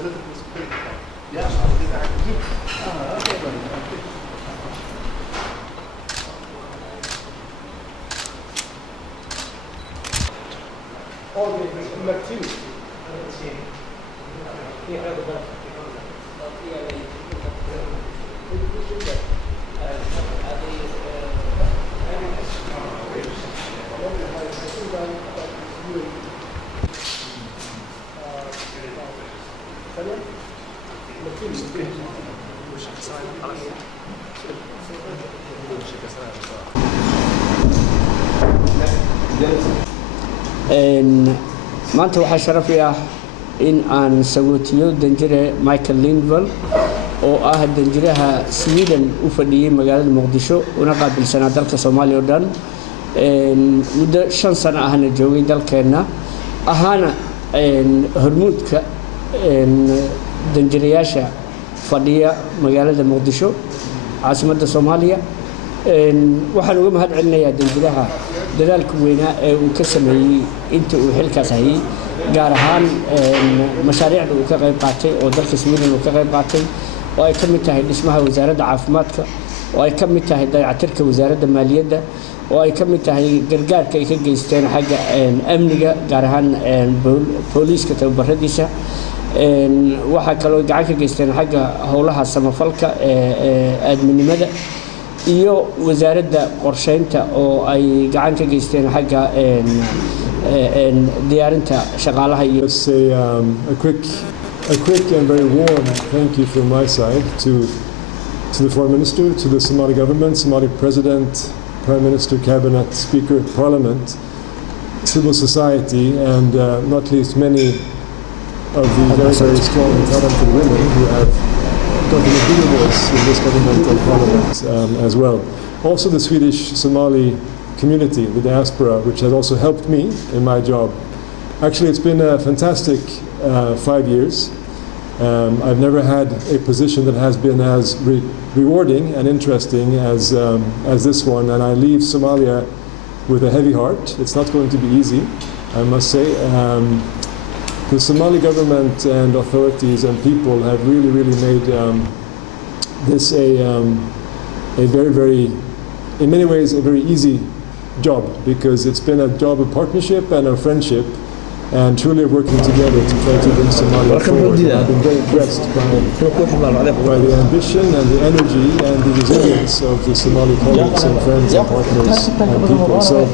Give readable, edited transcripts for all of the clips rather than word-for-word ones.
Yeah, I'll be back. Okay, buddy. maanta waxaa sharaf i ah in aan sagootiyo danjire Michael Lindvall oo ah danjiraha Sweden u fadhiyay magaalada Muqdisho una qaabilsanaa dalka Soomaaliya oo dhan muddo 5 sano ahna joogay dalkeena ahaana hormuudka danjirayaasha fadhiya magaalada Muqdisho caasimadda Soomaaliya waxaan uga mahad celinayaa danjiraha dadaalka weynaa ee uu ka sameeyay inta uu xilkaas hayay gaar ahaan mashaariicda uu ka qayb qaatay oo dalka Sweden uu ka qayb qaatay oo ay ka mid tahay dhismaha wasaaradda caafimaadka oo ay ka mid tahay dayactirka wasaaradda maaliyadda oo ay ka mid tahay gargaarka ay ka geysteen xagga amniga gaar ahaan booliiska tababaradiisa waxa kale oo gacan ka geysteen xagga howlaha samafalka aadminimada iyo wasaaradda qorsheynta oo ay gacan ka geysteen xagga diyaarinta shaqaalaha iyo a quick and very warm thank you from my side to the Foreign Minister, to the Somali government, Somali President, Prime Minister, Cabinet, Speaker, Parliament, civil society, and not least many of the very, very strong and talented women who have gotten a bigger voice in this government and Parliament as well. Also the Swedish Somali community, the diaspora, which has also helped me in my job. Actually, it's been a fantastic 5 years. I've never had a position that has been as rewarding and interesting as this one, and I leave Somalia with a heavy heart. It's not going to be easy, I must say. The Somali government and authorities and people have really, really made this a very, very, in many ways, a very easy job, because it's been a job of partnership and of friendship and truly working together to try to bring Somalia forward. And I've been very impressed by the ambition and the energy and the resilience of the Somali colleagues and friends and partners and people. So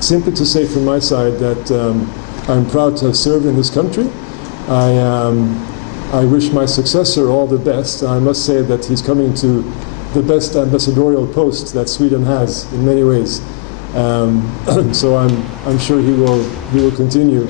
simply to say from my side that I'm proud to have served in this country. I wish my successor all the best. I must say that he's coming to the best ambassadorial post that Sweden has in many ways. So I'm sure he will continue